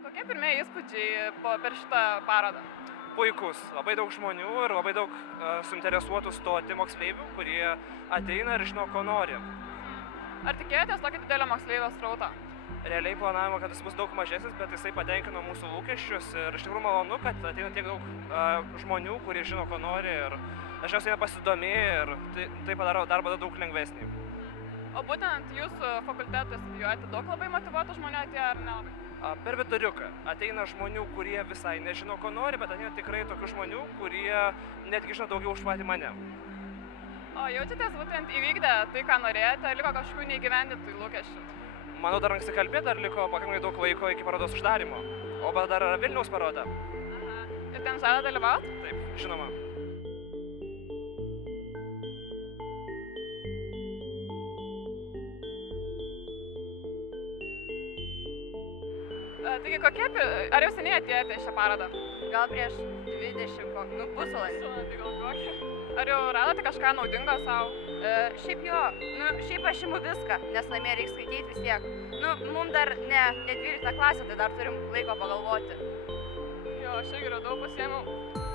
Kokie pirmieji įspūdžiai per šitą parodą? Puikus, labai daug žmonių ir labai daug suinteresuotų stoti moksleivių, kurie ateina ir žino, ko nori. Ar tikėjotės tokį didelį moksleivio srautą? Realiai planavimo, kad jis bus daug mažesnis, bet jisai patenkino mūsų lūkesčius ir iš tikrųjų malonu, kad ateina tiek daug žmonių, kurie žino, ko nori ir dažniausiai pasidomėję ir tai padaro darbą daug lengvesnį. O būtent jūsų fakultetą studijuojate, daug labai motyvuotų žmonių atėjo ar nelabai? Per viduriuką ateina žmonių, kurie visai nežino, ko nori, bet ateina tikrai tokių žmonių, kurie netgi žino daugiau už patį mane. O jaučiatės būtent įvykdę tai, ką norėjote, liko kažkokių neįgyvendintų lūkesčių? Manau, dar anksti kalbėti, dar liko pakankamai daug laiko iki parodos uždarimo. O dar yra Vilniaus paroda. Aha. Ir ten žada dalyvauti? Taip, žinoma. Taigi, ar jau seniai atėjote į šią parodą? Gal prieš 20, pusvalandį. Ar jau radote kažką naudingo savo? Šiaip aš imu viską, nes namie reikia skaityti vis tiek. Mums dar ne 12 klasė, tai dar turim laiko pagalvoti. Jo, aš irgi radau, pasiėmiau,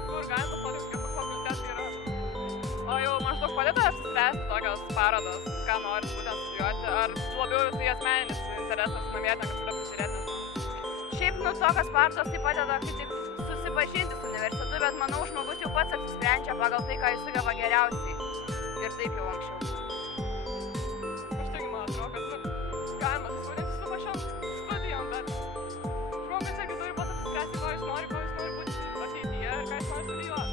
kur galima parodyti, kokie fakultetai yra. O jau maždaug padeda apsispręsti tokios parodos, ką norit būtent studijuoti, ar labiau tai asmeninis interesas namie ten kažkur apsižiūrėti? Šiaip, tokios parodos tai padeda kaip susipažinti su universitetu, bet manau, žmogus jau pats apsisprendžia pagal tai, ką jis sugeba geriausiai. Ir taip jau anksčiau. Aš taigi man atrodo, kad galima susipažinti su pačiom studijom, bet žmogus irgi turi pats apsispręsti, ko jis nori būti ateityje ir ką jis nori studijuoti.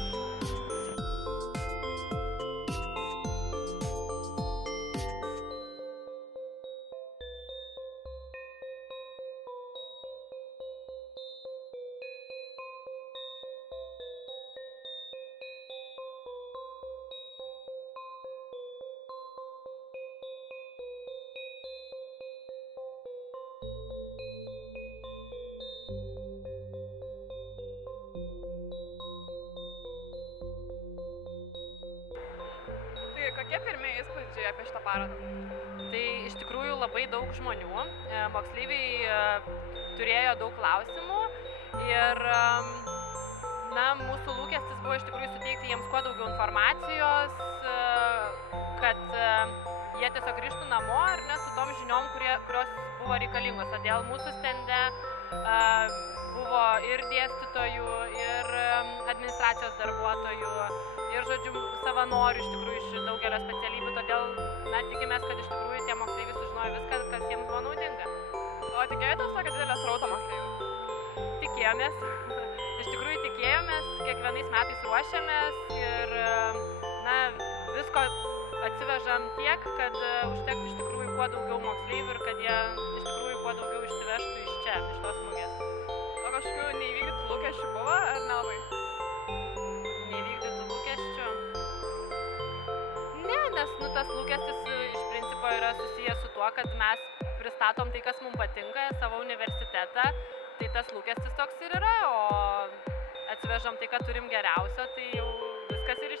Kokie pirmieji įspūdžiai apie šitą parodą? Tai iš tikrųjų labai daug žmonių, moksleiviai turėjo daug klausimų ir mūsų lūkestis buvo iš tikrųjų suteikti jiems kuo daugiau informacijos, kad jie tiesiog grįžtų namo ar ne su tom žiniom, kurios buvo reikalingos. Todėl mūsų stende buvo ir dėstytojų, ir administracijos darbuotojų, ir, žodžiu, savanorių iš tikrųjų iš daugelio specialybių, todėl tikimės, kad iš tikrųjų tie moksleiviai sužinojo viską, kas jiems buvo naudinga. O tikėjotės tokio didelio srauto moksleivių? Tikėjomės, iš tikrųjų tikėjomės, kiekvienais metais ruošiamės ir visko atsivežam tiek, kad užtektų iš tikrųjų kuo daugiau moksleivių ir kad jie iš tikrųjų kuo daugiau išsivežtų iš čia, iš tos mugės. O kažkokių neįvykdytų lūkesčių buvo ar nelabai? Neįvykdytų lūkesčių? Ne, nes tas lūkestis iš principo yra susijęs su tuo, kad mes pristatom tai, kas mums patinka, savo universitetą, tai tas lūkestis toks ir yra, o atsivežam tai, ką turim geriausio, tai jau viskas ir